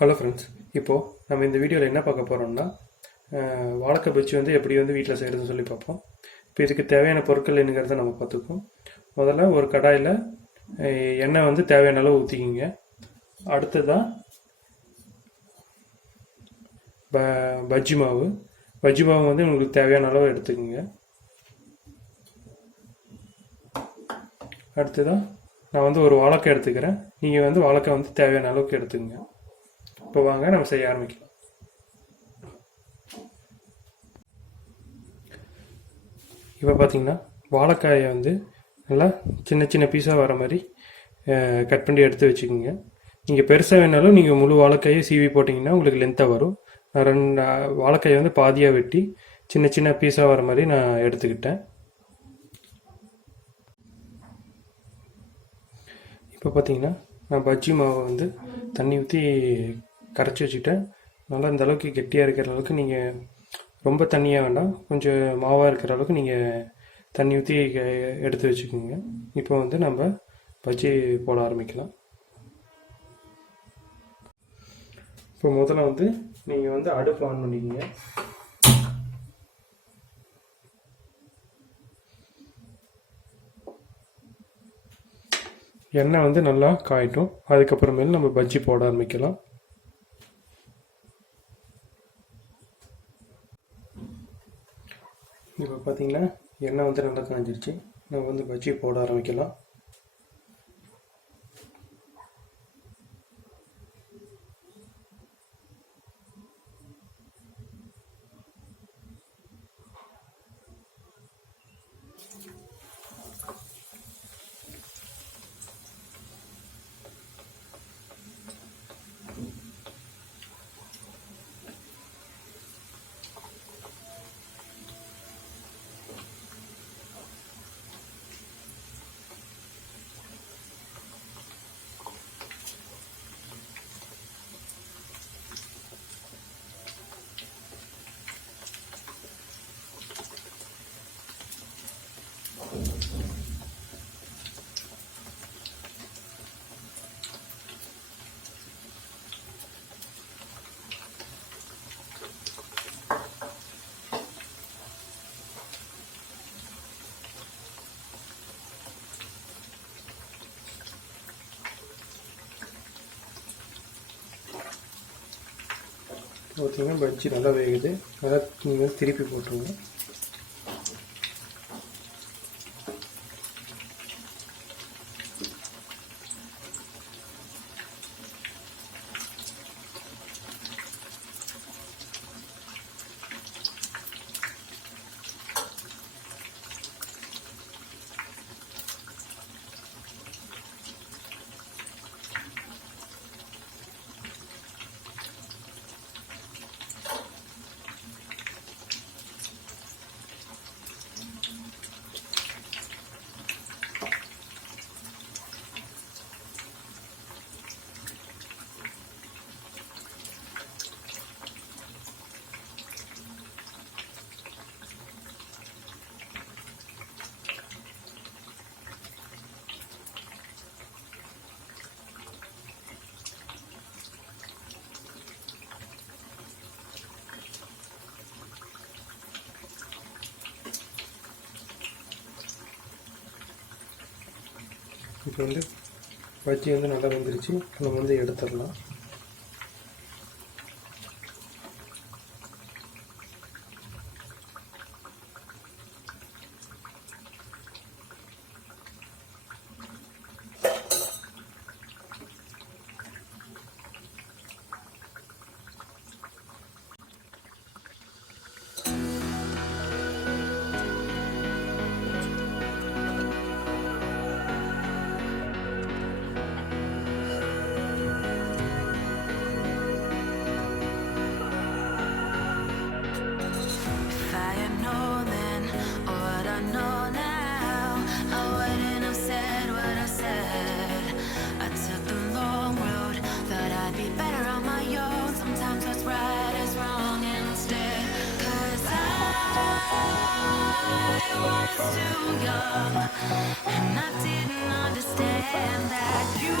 Hello friends, இப்போது நம்ம இந்த வீடியோவில் என்ன பார்க்க போகிறோம்னா வாழைக்காய் பஜ்ஜி எப்படி வீட்டில் செய்கிறதுன்னு சொல்லி பார்ப்போம். இப்போ இதுக்கு தேவையான பொருட்கள் என்னங்கிறத நம்ம பார்த்துக்குவோம். முதல்ல ஒரு கடாயில் எண்ணெய் தேவையான அளவு ஊற்றிக்கிங்க. அடுத்ததாக பஜ்ஜி மாவு உங்களுக்கு தேவையான அளவு எடுத்துக்கோங்க. அடுத்ததாக நான் ஒரு வாழைக்காய் எடுத்துக்கிறேன். நீங்கள் வாழைக்காய் தேவையான அளவுக்கு எடுத்துக்கோங்க. இப்போ வாங்க நம்ம செய்ய ஆரம்பிக்கலாம். இப்போ பார்த்தீங்கன்னா வாழைக்காயை நல்லா சின்ன சின்ன பீஸாக வர மாதிரி கட் பண்ணி எடுத்து வச்சுக்கோங்க. நீங்கள் பெருசாக வேணாலும் நீங்கள் முழு வாழைக்காயை சீவி போட்டிங்கன்னா உங்களுக்கு லென்த்தாக வரும். நான் 2 வாழைக்காயை பாதியாக வெட்டி சின்ன சின்ன பீஸாக வர மாதிரி நான் எடுத்துக்கிட்டேன். இப்போ பார்த்தீங்கன்னா நான் பஜ்ஜி மாவை தண்ணி ஊற்றி கரைச்சி வச்சுக்கிட்டேன். நல்லா இந்த அளவுக்கு கெட்டியாக இருக்கிற அளவுக்கு நீங்கள் ரொம்ப தண்ணியாக வேண்டாம், கொஞ்சம் மாவாக இருக்கிற அளவுக்கு நீங்கள் தண்ணி ஊற்றி எடுத்து வச்சுக்கோங்க. இப்போ நம்ம பஜ்ஜி போட ஆரம்பிக்கலாம். இப்போ முதல்ல நீங்கள் அடுப்பு ஆன் பண்ணிக்கோங்க. எண்ணெய் நல்லா காயட்டும். அதுக்கப்புறமேல நம்ம பஜ்ஜி போட ஆரம்பிக்கலாம். இப்போ பார்த்தீங்கன்னா எண்ணெய் நல்லா காஞ்சிருச்சு. நம்ம பஜ்ஜி போட ஆரம்பிக்கலாம். பார்த்தீங்கன்னா பஜ்ஜி நல்லா வேகுது. நல்லா நீங்கள் திருப்பி போட்டுருங்க. இப்போ பஜ்ஜி நல்லா வந்துருச்சு. நம்ம எடுத்துடலாம். Too young, and I didn't understand that you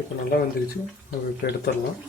இப்போ நல்லா வந்துருச்சு, நம்ம இப்போ எடுத்துடலாம்.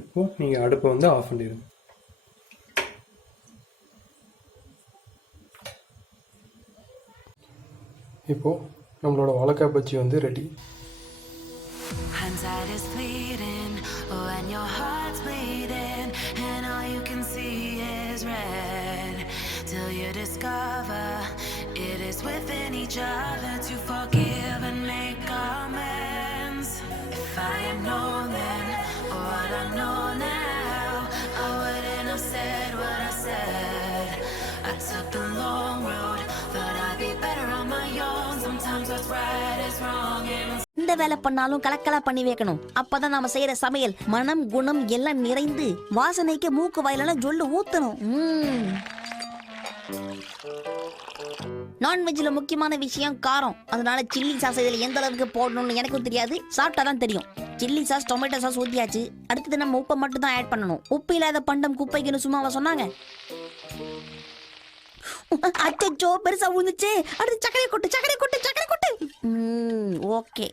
இப்போ நீங்கள் அடுப்பை வந்து ஆஃப் பண்ணிடுங்க. இப்போ நம்மளோட வாழைக்காய் பஜ்ஜி வந்து ready. I took the long road, thought I'd be better on my own. Sometimes what's right is wrong. இந்த வேலை பண்ணாலும் கலக்கலா பண்ணி வைக்கணும். அப்பதான் நாம செய்யற சமையல் மனம் குணம் எல்லாம் நிறைந்து வாசனைக்கு மூக்கு வாயிலான ஜொல்லு ஊத்தணும். நான்வெஜ்ல முக்கியமான விஷயம் காரம். அதனால சில்லி சாஸ் இதுல எந்த அளவுக்கு போடணும்னு எனக்கும் தெரியாது, சாப்பிட்டாதான் தெரியும். சில்லி சாஸ் டொமேட்டோ சாஸ் ஊத்தியாச்சு. அடுத்தது நம்ம உப்பை மட்டும் தான் ஆட் பண்ணணும். உப்பு இல்லாத பண்டம் குப்பைக்குன்னு சும்மாவா சொன்னாங்க? அச்சோ பெருசா விழுந்துச்சு. அடுத்து சக்கரை கொட்டு. ஓகே.